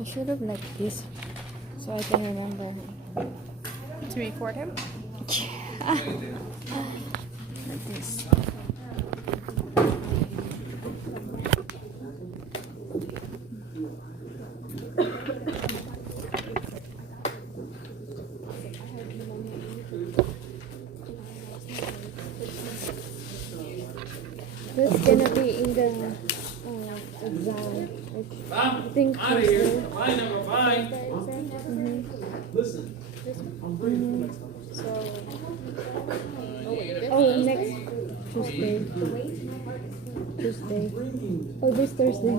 I should have like this so I can remember. To record him? Like this. That's gonna be in the exam. I think Out of here. Line number 5. Listen. Oh, next Tuesday. Tuesday. Oh, this Thursday. I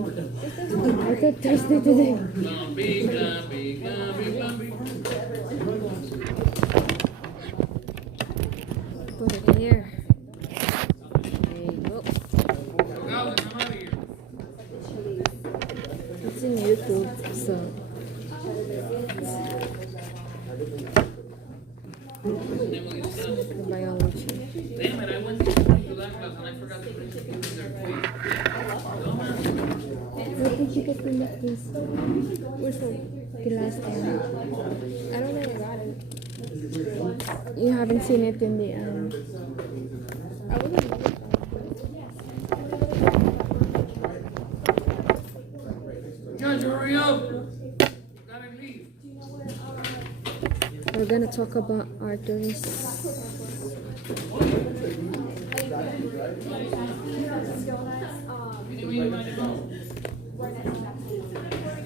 thought Thursday today. Lumpy, lumpy, lumpy, lumpy. Put it here. There you go. I'm out of here. It's in YouTube, so. The biology. Damn it, I went to that class and I forgot to bring some things there. Where did you get the necklace? Which one? The last time. I don't know about it. You haven't seen it in the I wouldn't know. Guys, hurry up. Gotta leave. We're gonna talk about arteries.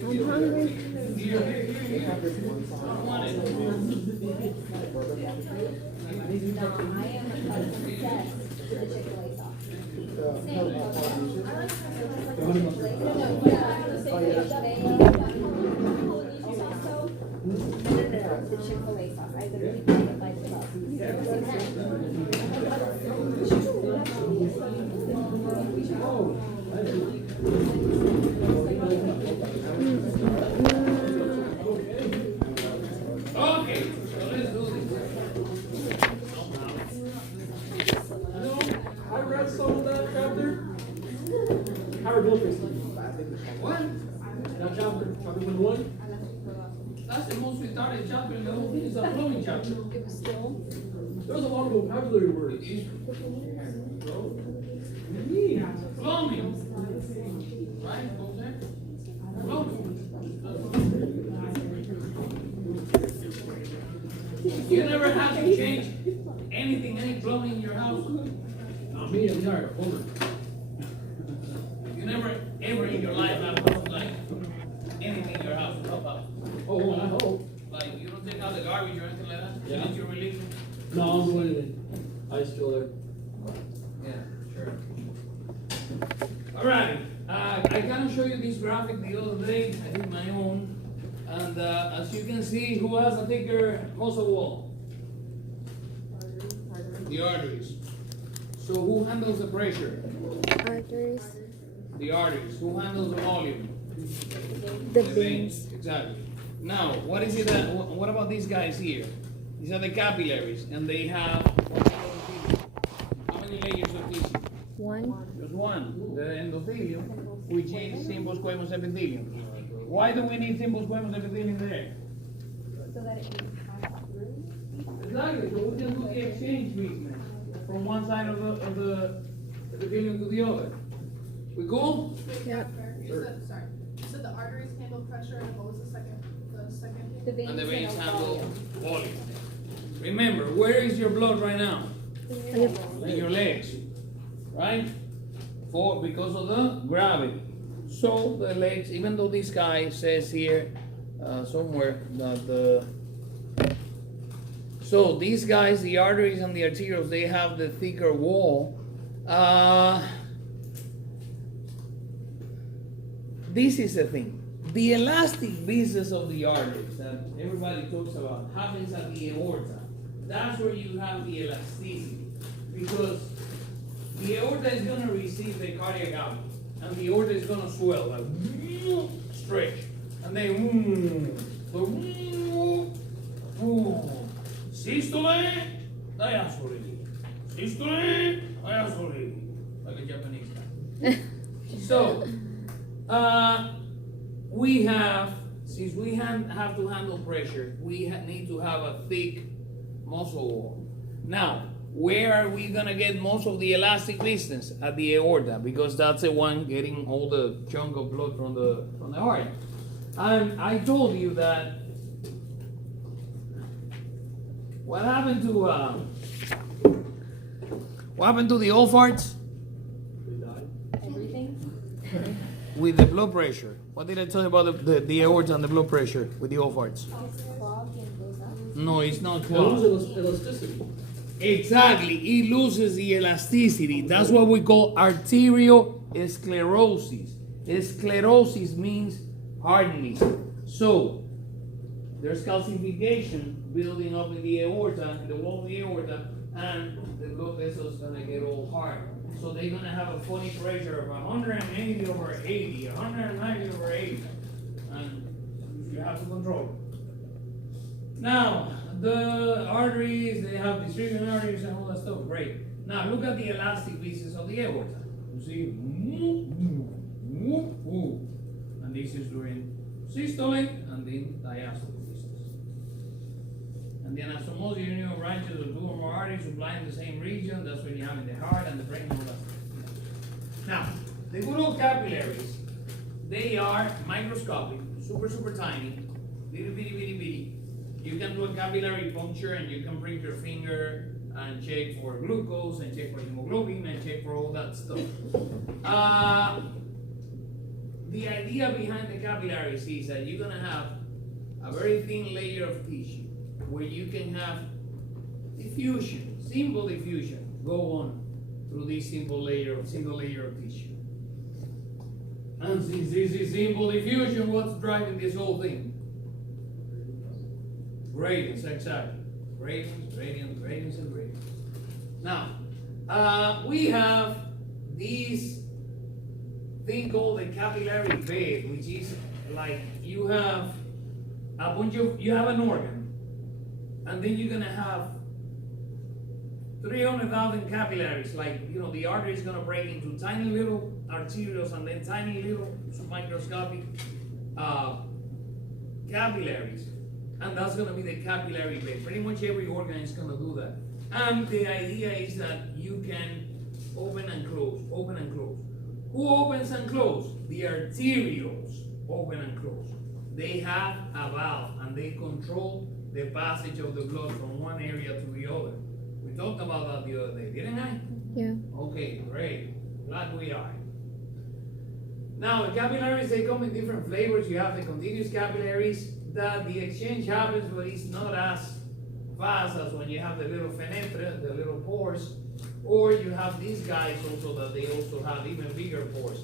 I'm hungry. Okay, so let's do this. I read some of that chapter. Hieroglyphics. What? That chapter, chapter 1. That's the most retarded chapter in the whole thing. It's a plumbing chapter. There's a lot of vocabulary words. Plumbing. Right? Go there. Plumbing. You never have to change anything, any plumbing in your house. Not me, I'm the plumber. You never ever in your life have to like anything in your house to help out. Oh, well, I hope. Like you don't take out the garbage or anything like that. Yeah. Did you release? No, I don't do anything. I still there. Yeah, sure. All right. I kind of show you this graphic the other day. I did my own. And as you can see, who has a thicker muscle wall? The arteries. So who handles the pressure? Arteries. The arteries. Who handles the volume? The veins. Exactly. Now, what is it that, what about these guys here? These are the capillaries, and they have how many layers of tissue? One. Just one, the endothelium, which is simple squamous epithelium. Why do we need simple squamous epithelium there? So that it can pass through. Exactly, so we can do the exchange treatment from one side of the epithelium to the other. We cool? Yeah. You said, sorry, you said the arteries handle pressure, and what was the second? The veins And the veins handle handle volume. Remember, where is your blood right now? In your legs, right? Because of the gravity. So the legs, even though this guy says here somewhere that so these guys, the arteries and the arterioles, they have the thicker wall. This is the thing. The elastic business of the arteries that everybody talks about happens at the aorta. That's where you have the elasticity. Because the aorta is going to receive the cardiac output. And the aorta is going to swell, like stretch. And then, systole, diastole. Systole, diastole. Like a Japanese guy. So, we have, since we have to handle pressure, we need to have a thick muscle wall. Now, where are we gonna get most of the elastic distance? At the aorta, because that's the one getting all the chunk of blood from the heart. And I told you that what happened to the old farts Everything? with the blood pressure? What did I tell you about the aorta and the blood pressure with the old farts? Clogged and goes up. No, it's not It clogged. loses elasticity. Exactly, it loses the elasticity. That's what we call arteriosclerosis. Sclerosis means hardening. So there's calcification building up in the aorta, in the wall of the aorta, and the blood vessels gonna get all hard. So they're gonna have a funny pressure of 180 over 80, 190 over 80, and you have to control it. Now, the arteries, they have distributing arteries and all that stuff, great. Now, look at the elastic pieces of the aorta. You see, and this is during systolic and then diastolic pieces. And the anastomosis union of branches of two or more arteries supplying the same region, that's what you have in the heart and the brain and all that stuff. Now, the good old capillaries, they are microscopic, super tiny, bitty. You can do a capillary puncture and you can prick your finger and check for glucose and check for hemoglobin and check for all that stuff. The idea behind the capillaries is that you're gonna have a very thin layer of tissue where you can have diffusion, simple diffusion, go on through this single layer of tissue. And since this is simple diffusion, what's driving this whole thing? Gradients, exactly. Gradients. Now, we have this thing called the capillary bed, which is like you have an organ, and then you're gonna have 300,000 capillaries. Like, the artery is gonna break into tiny little arterioles and then tiny little microscopic capillaries. And that's going to be the capillary bed. Pretty much every organ is going to do that. And the idea is that you can open and close. Who opens and closes? The arterioles open and close. They have a valve and they control the passage of the blood from one area to the other. We talked about that the other day, didn't I? Yeah. Okay, great. Glad we are. Now, the capillaries, they come in different flavors. You have the continuous capillaries, that the exchange happens, but it's not as fast as when you have the little fenetre, the little pores, or you have these guys also that they also have even bigger pores.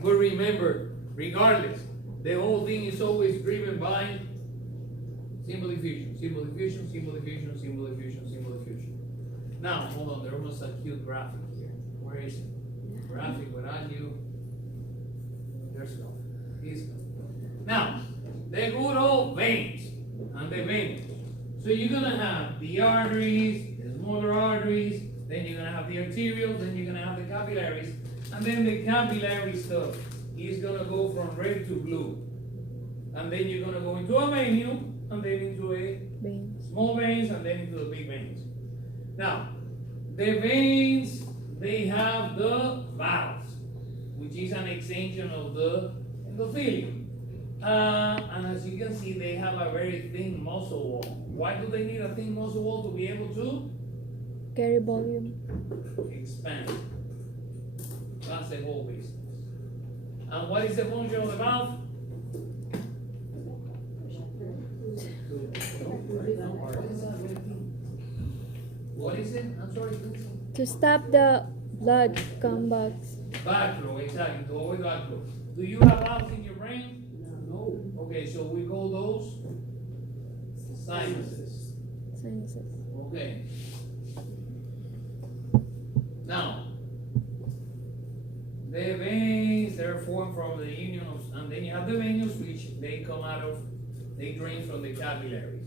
But remember, regardless, the whole thing is always driven by simple diffusion. Now, hold on, there was a cute graphic here. Where is it? Graphic, where are you? There's no. Now, the good old veins and the veins. So you're gonna have the arteries, the smaller arteries, then you're gonna have the arterioles, then you're gonna have the capillaries, and then the capillary stuff is gonna go from red to blue. And then you're gonna go into a venule, and then into a Veins. small veins, and then into the big veins. Now, the veins, they have the valves, which is an extension of the endothelium. And as you can see, they have a very thin muscle wall. Why do they need a thin muscle wall? To be able to Carry volume. expand. That's the whole business. And what is the function of the valve? What is it? I'm sorry. To stop the blood come back. Backflow, exactly. To avoid backflow. Do you have valves in your brain? No. Okay, so we call those sinuses. Sinuses. Okay. Now, the veins, they're formed from the union of, and then you have the venules, which they drain from the capillaries.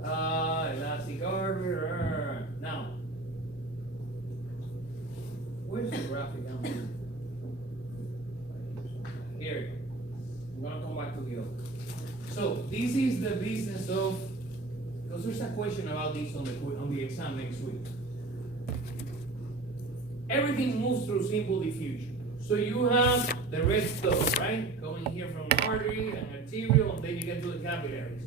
Elastic artery. Now, where's the graphic? this is the business of, because there's a question about this on the exam next week. Everything moves through simple diffusion. So you have the red stuff, right? Going here from artery and arterial, and then you get to the capillaries.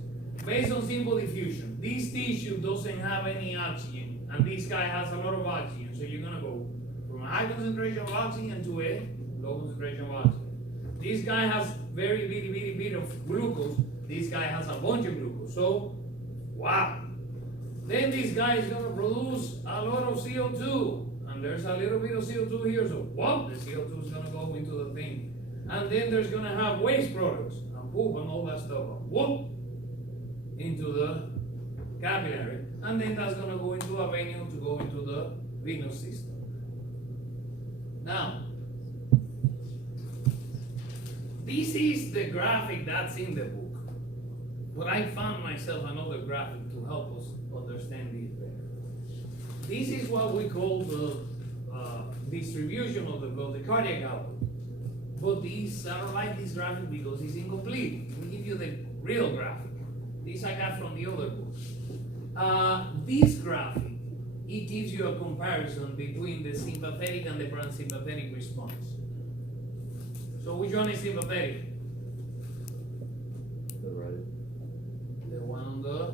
Based on simple diffusion, this tissue doesn't have any oxygen, and this guy has a lot of oxygen. So you're gonna go from a high concentration of oxygen to a low concentration of oxygen. This guy has very bitty bit of glucose. This guy has a bunch of glucose. So, wow. Then this guy is gonna produce a lot of CO2. And there's a little bit of CO2 here, so whoop, the CO2 is gonna go into the thing. And then there's gonna have waste products, and poop and all that stuff, and whoop, into the capillary. And then that's gonna go into a venule to go into the venous system. Now, this is the graphic that's in the book. But I found myself another graphic to help us understand this better. This is what we call the distribution of the blood, the cardiac output. But this, I don't like this graphic because it's incomplete. We give you the real graphic. This I got from the other books. This graphic, it gives you a comparison between the sympathetic and the parasympathetic response. So which one is sympathetic? The right. The one on the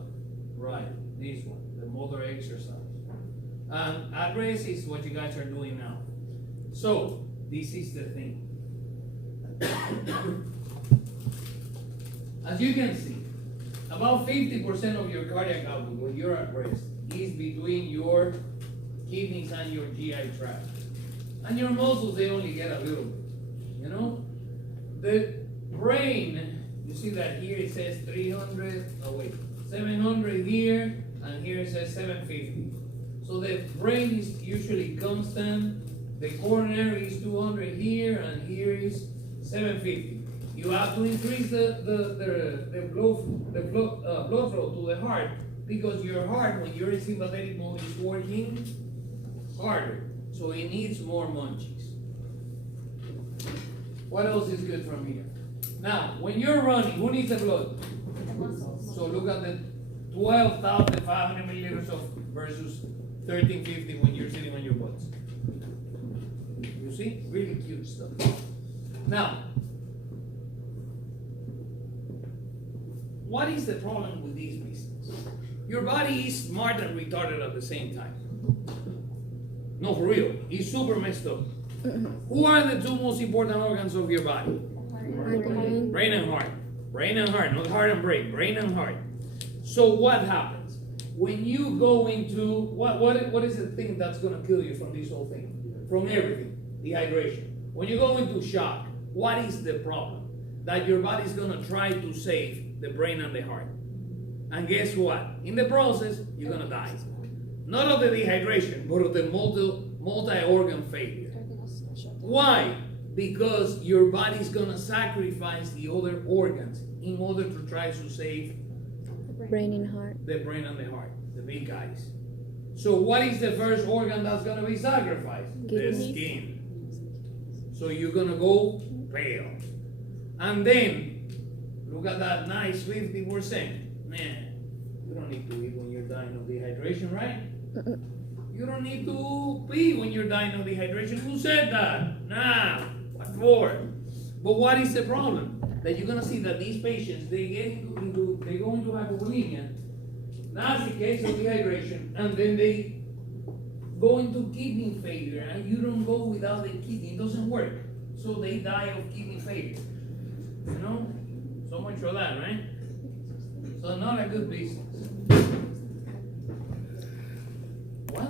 right, this one, the motor exercise. And at rest is what you guys are doing now. So, this is the thing. As you can see, about 50% of your cardiac output when you're at rest is between your kidneys and your GI tract. And your muscles, they only get a little bit, you know? The brain, you see that here it says 700 here, and here it says 750. So the brain is usually constant, the coronary is 200 here, and here is 750. You have to increase the blood flow to the heart, because your heart, when you're in sympathetic mode, is working harder. So it needs more munchies. What else is good from here? Now, when you're running, who needs the blood? So look at the 12,500 milliliters of versus 1350 when you're sitting on your butts. You see? Really cute stuff. Now, what is the problem with this business? Your body is smart and retarded at the same time. No, for real. It's super messed up. Who are the two most important organs of your body? Brain and heart. Brain and heart, not heart and brain. Brain and heart. So what happens? When you go into, what is the thing that's going to kill you from this whole thing? From everything. Dehydration. When you go into shock, what is the problem? That your body's going to try to save the brain and the heart. And guess what? In the process, you're going to die. Not of the dehydration, but of the multi-organ failure. Why? Because your body's going to sacrifice the other organs in order to try to save Brain and heart. the brain and the heart, the big guys. So what is the first organ that's going to be sacrificed? The skin. So you're going to go pale. And then, look at that nice 50%. Man, you don't need to eat when you're dying of dehydration, right? You don't need to pee when you're dying of dehydration. Who said that? Nah, what for? But what is the problem? That you're going to see that these patients, they go into hypovolemia. That's the case of dehydration. And then they go into kidney failure. And you don't go without the kidney. It doesn't work. So they die of kidney failure. You know? So much for that, right? So not a good business. What?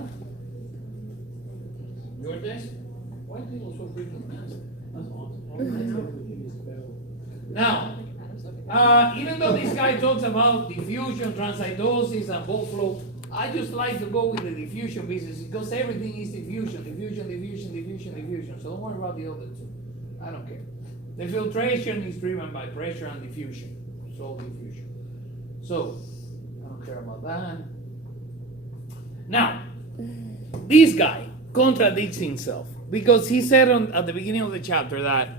Your test? Why are people so freaking nasty? That's awesome. Now, even though this guy talks about diffusion, transcytosis, and blood flow, I just like to go with the diffusion business because everything is diffusion. So don't worry about the other two. I don't care. The filtration is driven by pressure and diffusion. So diffusion. So, I don't care about that. Now, this guy contradicts himself because he said at the beginning of the chapter that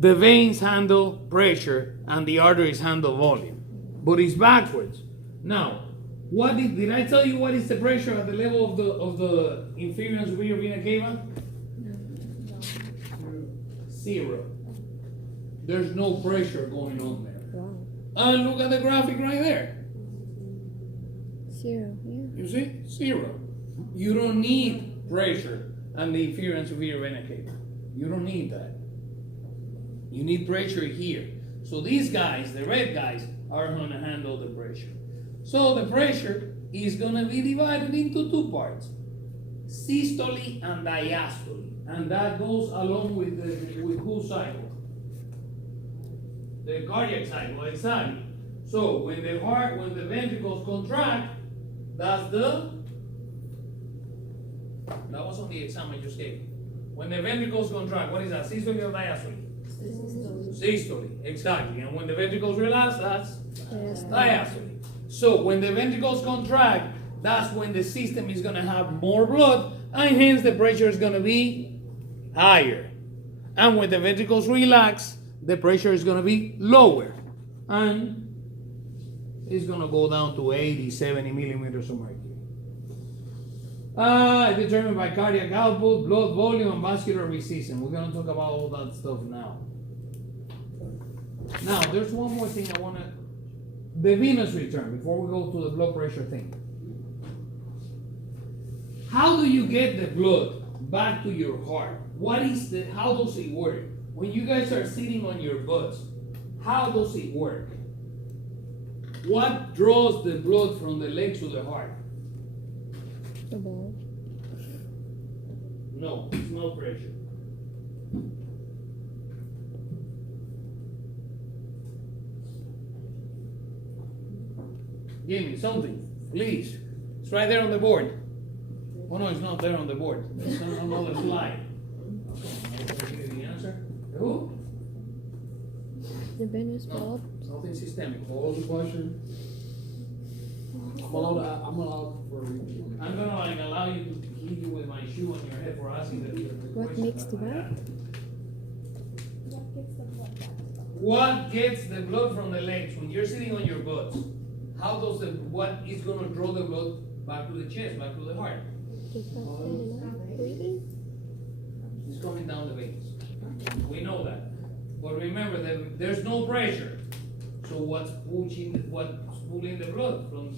the veins handle pressure and the arteries handle volume. But it's backwards. Now, did I tell you what is the pressure at the level of the inferior and superior vena cava? 0. There's no pressure going on there. Wow. And look at the graphic right there. 0, yeah. You see? 0. You don't need pressure on the inferior and superior vena cava. You don't need that. You need pressure here. So these guys, the red guys, are going to handle the pressure. So the pressure is going to be divided into 2 parts, systole and diastole. And that goes along with whose cycle? The cardiac cycle, exactly. So when the ventricles contract, that was on the exam I just gave. When the ventricles contract, what is that? Systole or diastole? Systole, exactly. And when the ventricles relax, that's diastole. So when the ventricles contract, that's when the system is going to have more blood, and hence the pressure is going to be higher. And when the ventricles relax, the pressure is going to be lower. And it's going to go down to 80, 70 millimeters of mercury. Determined by cardiac output, blood volume, and vascular resistance. We're going to talk about all that stuff now. Now, there's one more thing I want to... The venous return, before we go to the blood pressure thing. How do you get the blood back to your heart? How does it work? When you guys are sitting on your butts, how does it work? What draws the blood from the legs to the heart? The ball. No, it's no pressure. Give me something, please. It's right there on the board. Oh no, it's not there on the board. It's on another slide. The answer? Who? The venous No, bulb. nothing systemic. What was the question? I'm allowed for a repeat. I'm gonna allow you to hit you with my shoe on your head for asking the What question makes the about what? that. What gets the blood from the legs when you're sitting on your butts? What is gonna draw the blood back to the chest, back to the heart? Just not standing up, breathing. It's coming down the veins. We know that. But remember that there's no pressure. So what's pulling the blood from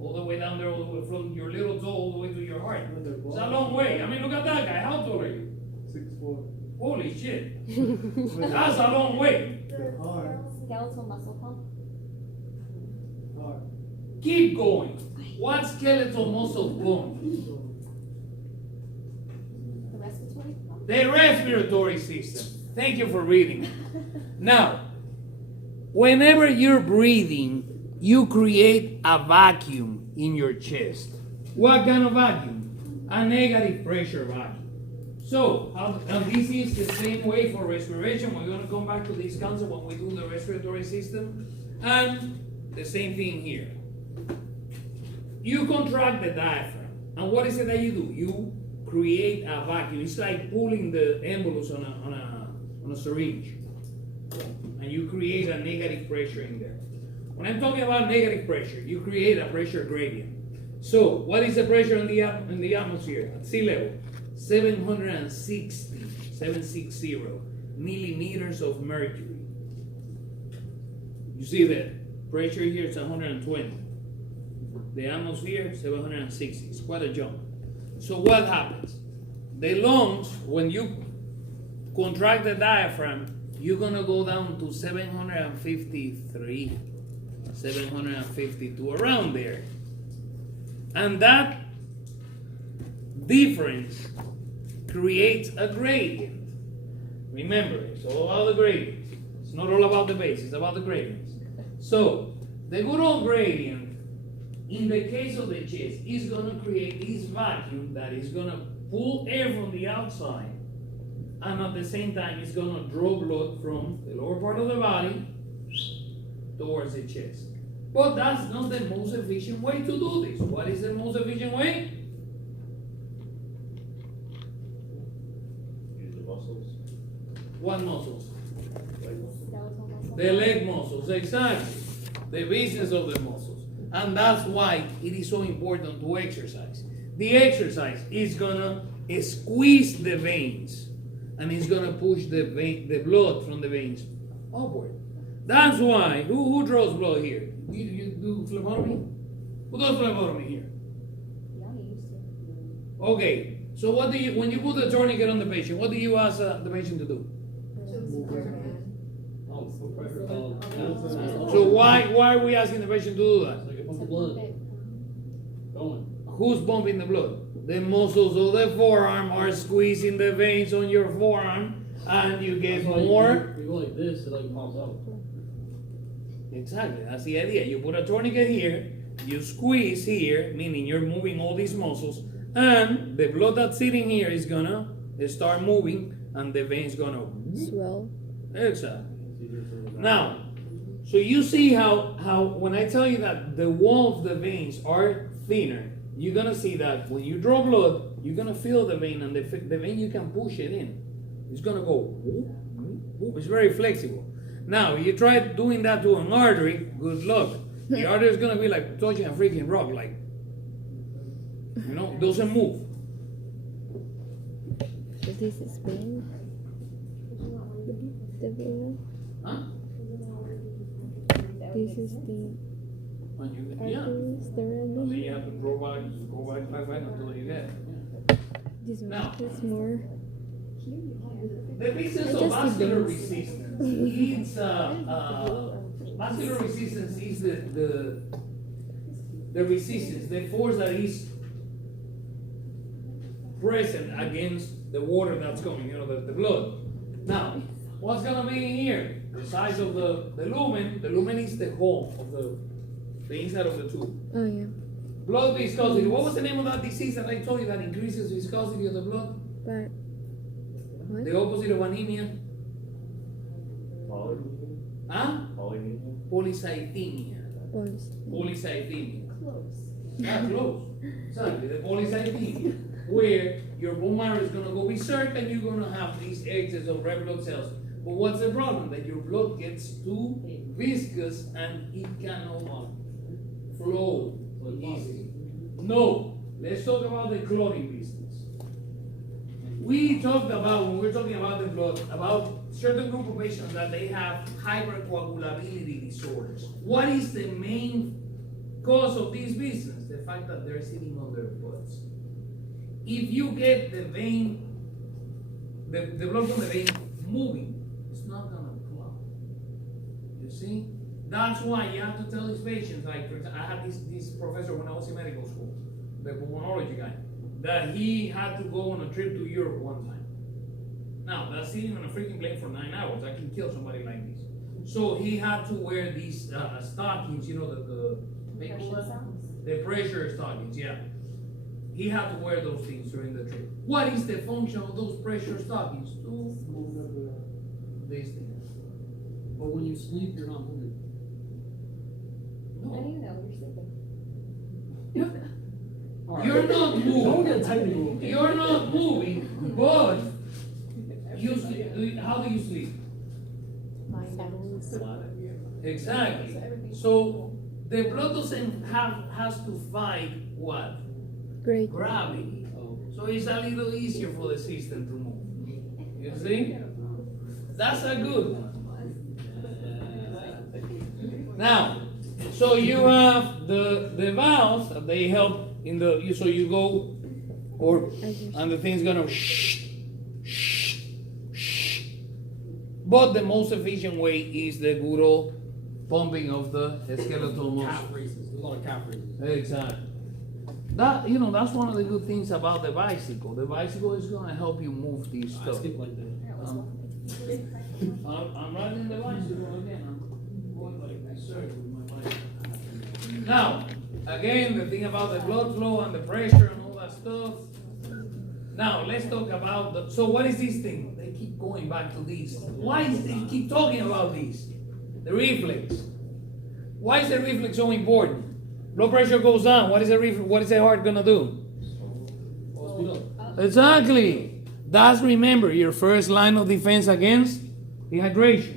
all the way down there, all the way from your little toe all the way to your heart? It's a long way. I mean, look at that guy. How tall are you? 6'4". Holy shit. That's a long way. Hard. Skeletal muscle pump. Hard. Keep going. What skeletal muscle pump? The respiratory pump. The respiratory system. Thank you for reading. Now, whenever you're breathing, you create a vacuum in your chest. What kind of vacuum? A negative pressure vacuum. So, and this is the same way for respiration. We're going to come back to this concept when we do the respiratory system. And the same thing here. You contract the diaphragm. And what is it that you do? You create a vacuum. It's like pulling the envelopes on a syringe. And you create a negative pressure in there. When I'm talking about negative pressure, you create a pressure gradient. So, what is the pressure in the atmosphere at sea level? 760 millimeters of mercury. You see that pressure here is 120. The atmosphere 760. It's quite a jump. So what happens? The lungs, when you contract the diaphragm, you're gonna go down to 753, 752, around there. And that difference creates a gradient. Remember, it's all about the gradients. It's not all about the base, it's about the gradients. So, the good old gradient, in the case of the chest, is going to create this vacuum that is going to pull air from the outside, and at the same time, it's going to draw blood from the lower part of the body towards the chest. But that's not the most efficient way to do this. What is the most efficient way? Use the muscles. What muscles? The leg muscles, exactly. The business of the muscles. And that's why it is so important to exercise. The exercise is gonna squeeze the veins and it's gonna push the blood from the veins upward. That's why, who draws blood here? You do phlebotomy? Who does phlebotomy here? Okay, so what do you, when you put the tourniquet on the patient, what do you ask the patient to do? So why are we asking the patient to do that? So you can pump the blood. Going. Who's pumping the blood? The muscles of the forearm are squeezing the veins on your forearm, and you get That's why more. You go like this, it like pops out. Exactly, that's the idea. You put a tourniquet here, you squeeze here, meaning you're moving all these muscles, and the blood that's sitting here is gonna start moving, and the veins gonna Swell. exactly. Now, so you see how when I tell you that the wall of the veins are thinner, you're gonna see that when you draw blood, you're gonna feel the vein, and the vein you can push it in. It's gonna go. Whoop, whoop. It's very flexible. Now, you try doing that to an artery. Good luck. The artery is gonna be like touching a freaking rock, like doesn't move. So this is vein. The vein. Huh? This is the When you, yeah. arteries, the So running. you have to go back until you get it. This Now. one is more. The business I of just vascular did this. resistance, it's vascular resistance is the resistance, the force that is present against the water that's coming, the blood. Now, what's gonna be in here? The size of the lumen. The lumen is the hole of the inside of the tube. Oh yeah. Blood viscosity. What was the name of that disease that I told you that increases viscosity of the blood? But what? The opposite of anemia? Huh? Polycythemia. Bones. Polycythemia. That's close. Exactly. The polycythemia, where your bone marrow is going to go berserk and you're going to have these excess of red blood cells. But what's the problem? That your blood gets too viscous and it cannot flow easily. No. Let's talk about the clotting business. We talked about, when we're talking about the blood, about certain group of patients that they have hypercoagulability disorders. What is the main cause of this business? The fact that they're sitting on their butts. If you get the vein, the blood from the vein moving, it's not gonna clot. You see? That's why you have to tell these patients, like for example, I had this professor when I was in medical school, the pulmonology guy, that he had to go on a trip to Europe one time. Now, that's sitting on a freaking plane for 9 hours. I can kill somebody like this. So he had to wear these stockings, the pressure stockings, yeah. He had to wear those things during the trip. What is the function of those pressure stockings? To move these things. But when you sleep, you're not moving. How do No, you know you're sleeping? All right. you're not Don't moving. get technical. Okay? You're not moving, but you sleep. How do you sleep? Exactly. So the blood doesn't has to fight what? Great. Gravity. So it's a little easier for the system to move. You see? That's a good one. Now, so you have the valves that they help in the, so you go, and the thing's gonna shh. But the most efficient way is the good old pumping of the skeletal muscle. Calf raises. There's a lot of calf raises. Exactly. That's one of the good things about the bicycle. The bicycle is gonna help you move these I stuff. skip like that. I'm riding the bicycle again. I'm going like this with my bicycle. Now, again, the thing about the blood flow and the pressure and all that stuff. Now, let's talk about so what is this thing? They keep going back to this. Why is they keep talking about this? The reflex. Why is the reflex so important? Blood pressure goes down. What is the heart gonna do? Speed up. Exactly. That's, remember, your first line of defense against Dehydration.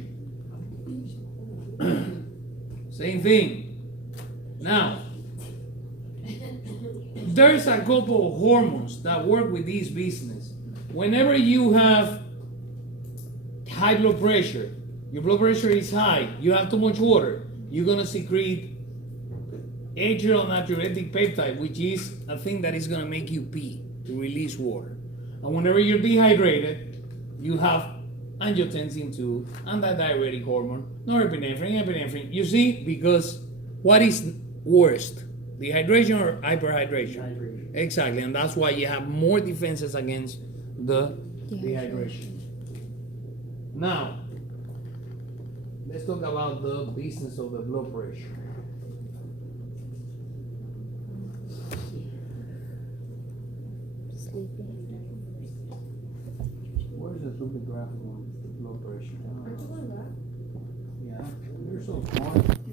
Same thing. Now, there's a couple of hormones that work with this business. Whenever you have high blood pressure, your blood pressure is high, you have too much water, you're gonna secrete atrial natriuretic peptide, which is a thing that is gonna make you pee to release water. And whenever you're dehydrated, you have angiotensin II, antidiuretic hormone, norepinephrine, epinephrine. You see, because what is worst? Dehydration or hyperhydration? Dehydration. Exactly, and that's why you have more defenses against the dehydration. Now, let's talk about the business of the blood pressure. Sleepy. Where's the stupid graphic on blood pressure? Aren't you going back? Yeah, you're so smart.